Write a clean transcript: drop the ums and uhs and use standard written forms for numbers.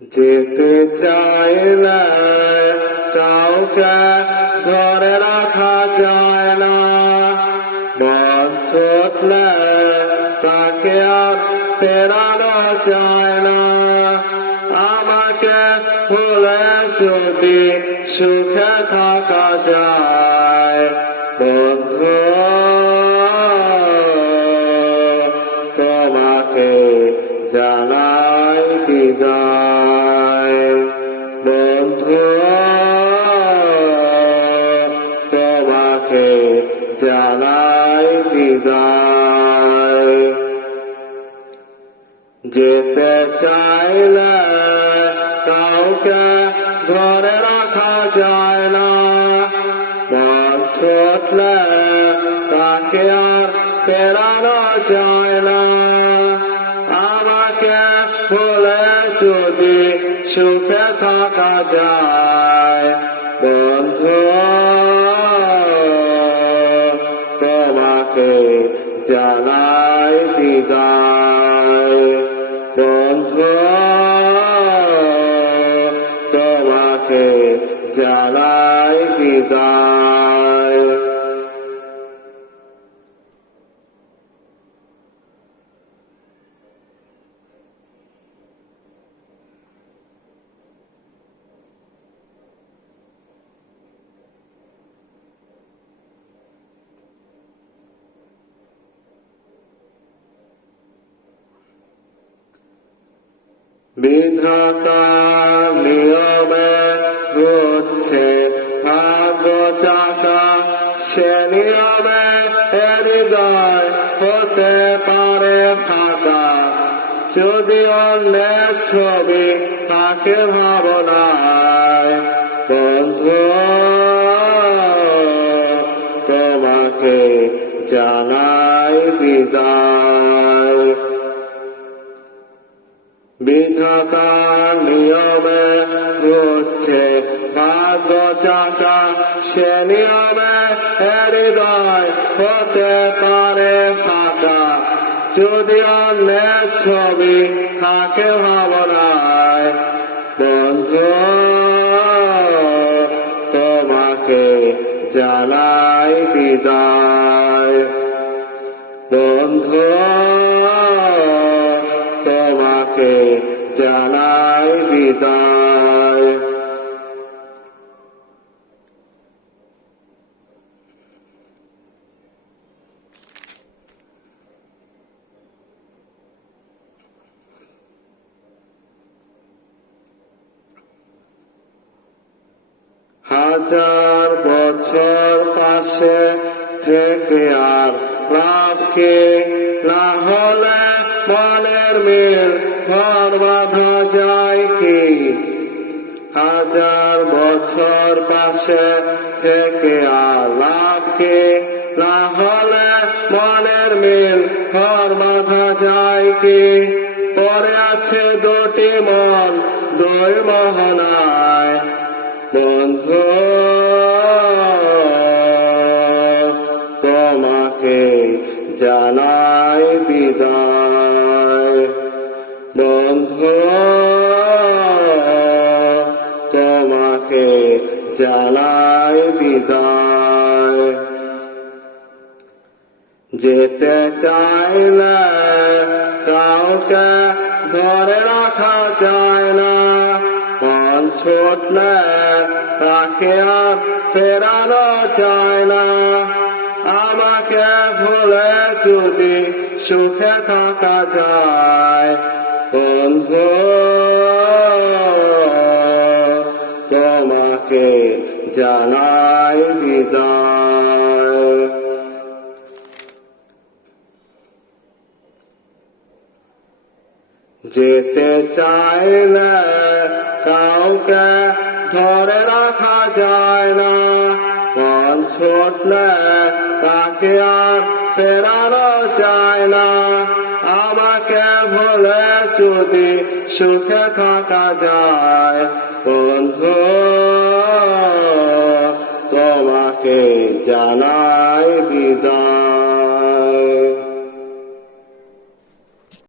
যেতে চাইলে কাউকে ধরে রাখা যায় না, মন ছুটলে তাকে আর ফেরানো যায় না। আমাকে ভুলে যদি সুখে থাকা যায়, বন্ধু তোমাকে জানাই বিদায়। বন্ধু তোমাকে জানাই বিদায়। যেতে চাইলে কাউকে ধরে রাখা যায় না, মন ছুটলে তাকে আর ফেরানো যায় না। আমাকে ভুলে যদি সুখে থাকা যায়, বন্ধু তোমাকে জানাই বিদায়। বন্ধু তোমাকে জানাই বিদায়। বিধাতার নিয়মে ঘুরছে ভাগ্য চাকা, সে নিয়মে হৃদয় হতে পারে ফাঁকা। যদি অন্যের ছবি থাকে ভাবনায়, বন্ধু তোমাকে জানাই বিদায়। বিধাতার নিয়মে ঘুরছে ভাগ্য চাকা, সে নিয়মে হৃদয় হতে পারে ফাঁকা। যদি অন্যের ছবি থাকে ভাবনায়, বন্ধু তোমাকে জানাই বিদায়। বন্ধু তোমাকে জানাই বিদায়। হাজার বছর পাশে থেকে আর লাভকে, না হলে মনের মিল ঘর বাঁধা যায় কি? হাজার বছর পাশে থেকে আর লাভকে, না হলে মনের মিল ঘর বাঁধা যায় কি? পরে আছে দুটি মন দুই মোহনায়, বন্ধু তোমাকে জানাই বিদায়। বন্ধু তোমাকে জানাই বিদায়। যেতে চাইলে কাউকে ধরে রাখা যায় না, মন ছুটলে তাকে আর ফেরানো যায় না। আমাকে ভুলে যদি সুখে থাকা যায়, বন্ধু তোমাকে জানাই বিদায়। যেতে চাইলে কাউকে ধরে রাখা যায় না, মন ছুটলে তাকে আর ফেরানো যায় না। আমাকে ভুলে যদি সুখে থাকা যায়, বন্ধু তোমাকে জানাই বিদায়।